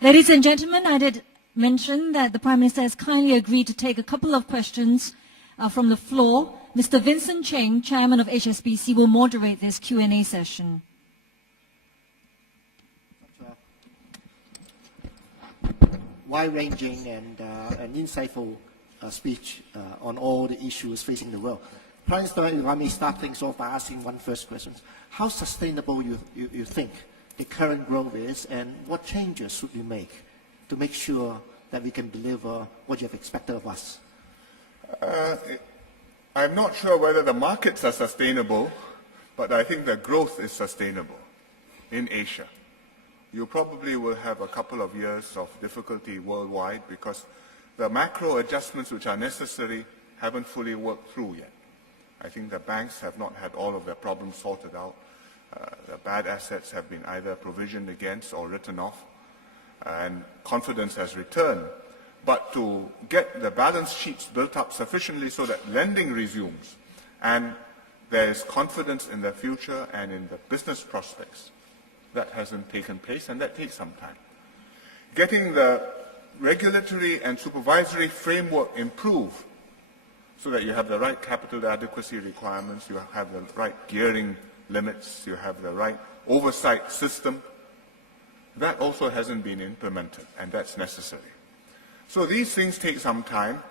Ladies and gentlemen, I did mention that the Prime Minister has kindly agreed to take a couple of questions from the floor. Mr. Vincent Cheng, Chairman of HSBC, will moderate this Q&A session. Wide-ranging and insightful speech on all the issues facing the world. Prime Minister, if I may start things off by asking one first question. How sustainable you think the current growth is, and what changes should we make to make sure that we can deliver what you have expected of us? I'm not sure whether the markets are sustainable, but I think the growth is sustainable in Asia. You probably will have a couple of years of difficulty worldwide because the macro adjustments which are necessary haven't fully worked through yet. I think the banks have not had all of their problems sorted out. The bad assets have been either provisioned against or written off, and confidence has returned. But to get the balance sheets built up sufficiently so that lending resumes and there is confidence in the future and in the business prospects, that hasn't taken place, and that takes some time. Getting the regulatory and supervisory framework improved so that you have the right capital adequacy requirements, you have the right gearing limits, you have the right oversight system, that also hasn't been implemented, and that's necessary. So these things take some time.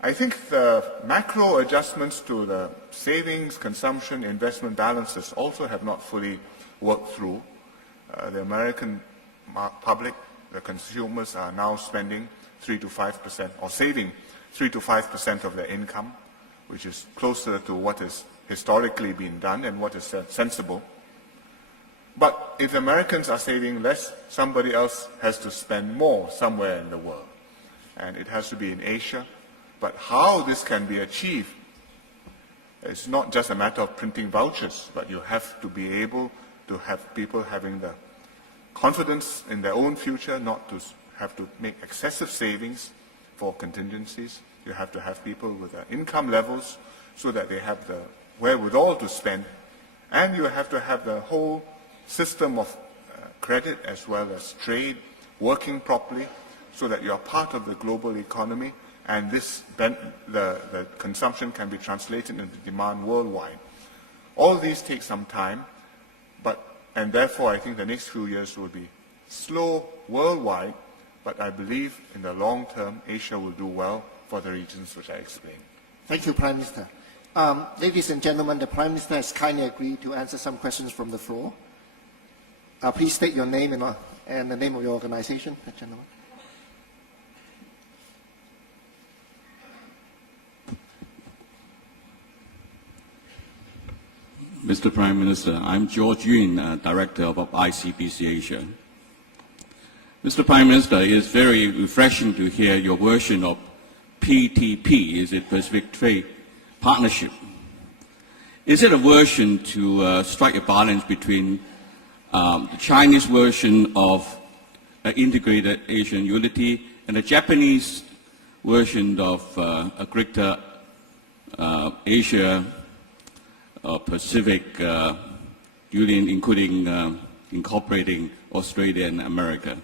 I think the macro adjustments to the savings, consumption, investment balances also have not fully worked through. The American public, the consumers, are now spending 3 to 5% or saving 3 to 5% of their income, which is closer to what has historically been done and what is sensible. But if Americans are saving less, somebody else has to spend more somewhere in the world. And it has to be in Asia. But how this can be achieved, it's not just a matter of printing vouchers, but you have to be able to have people having the confidence in their own future, not to have to make excessive savings for contingencies. You have to have people with income levels so that they have the wherewithal to spend. And you have to have the whole system of credit as well as trade working properly so that you are part of the global economy, and the consumption can be translated into demand worldwide. All these take some time, and therefore I think the next few years will be slow worldwide, but I believe in the long term Asia will do well for the reasons which I explained. Thank you, Prime Minister. Ladies and gentlemen, the Prime Minister has kindly agreed to answer some questions from the floor. Please state your name and the name of your organization, gentlemen. Mr. Prime Minister, I'm George Yun, Director of ICBC Asia. Mr. Prime Minister, it is very refreshing to hear your version of PTP, is it Pacific Trade Partnership. Is it a version to strike a balance between the Chinese version of integrated Asian unity and the Japanese version of a greater Asia Pacific Union, including incorporating Australia and America?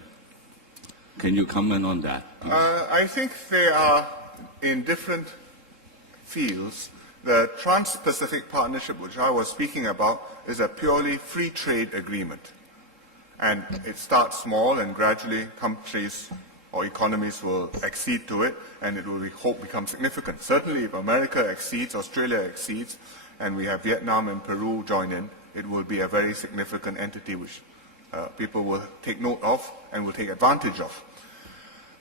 Can you comment on that? I think they are in different fields. The Trans-Pacific Partnership, which I was speaking about, is a purely free trade agreement. And it starts small, and gradually countries or economies will accede to it, and it will, we hope, become significant. Certainly, if America exceeds, Australia exceeds, and we have Vietnam and Peru join in, it will be a very significant entity which people will take note of and will take advantage of.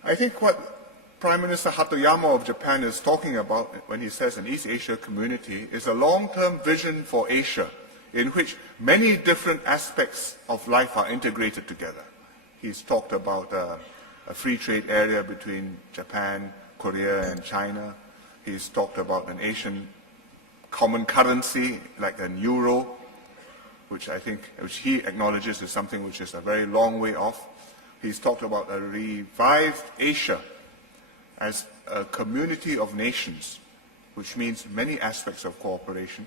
I think what Prime Minister Hatoyama of Japan is talking about when he says an East Asia community is a long-term vision for Asia in which many different aspects of life are integrated together. He's talked about a free trade area between Japan, Korea, and China. He's talked about an Asian common currency like an euro, which he acknowledges is something which is a very long way off. He's talked about a revived Asia as a community of nations, which means many aspects of cooperation.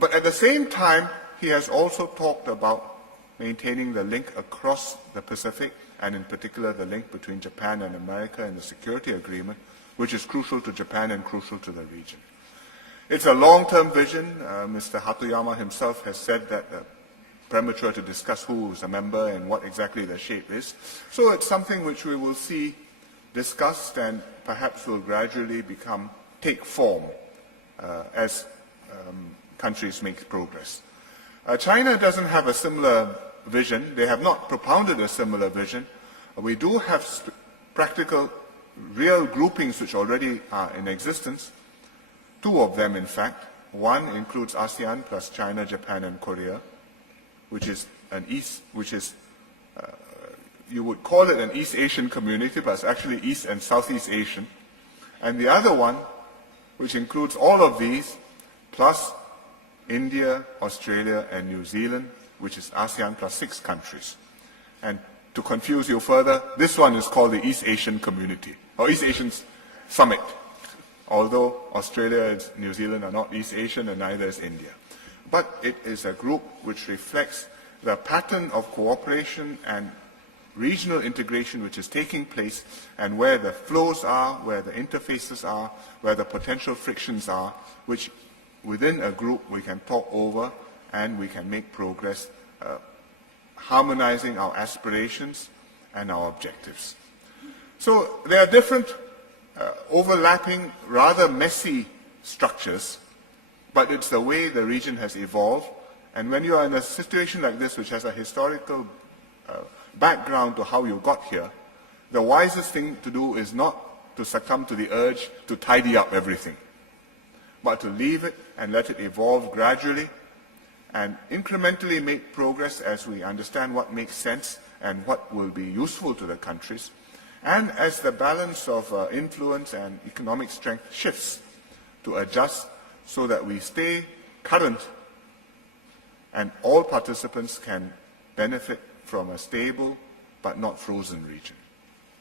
But at the same time, he has also talked about maintaining the link across the Pacific, and in particular the link between Japan and America and the security agreement, which is crucial to Japan and crucial to the region. It's a long-term vision. Mr. Hatoyama himself has said that premature to discuss who is a member and what exactly the shape is. So it's something which we will see discussed and perhaps will gradually take form as countries make progress. China doesn't have a similar vision. They have not propounded a similar vision. We do have practical, real groupings which already are in existence. Two of them, in fact. One includes ASEAN plus China, Japan, and Korea, which is you would call it an East Asian community, but it's actually East and Southeast Asian. And the other one, which includes all of these, plus India, Australia, and New Zealand, which is ASEAN plus 6 countries. And to confuse you further, this one is called the East Asian Community, or East Asian Summit, although Australia and New Zealand are not East Asian and neither is India. But it is a group which reflects the pattern of cooperation and regional integration which is taking place, and where the flows are, where the interfaces are, where the potential frictions are, which within a group we can talk over and we can make progress, harmonizing our aspirations and our objectives. So there are different overlapping, rather messy structures, but it's the way the region has evolved. And when you are in a situation like this, which has a historical background to how you got here, the wisest thing to do is not to succumb to the urge to tidy up everything, but to leave it and let it evolve gradually and incrementally make progress as we understand what makes sense and what will be useful to the countries. And as the balance of influence and economic strength shifts, to adjust so that we stay current and all participants can benefit from a stable but not frozen region.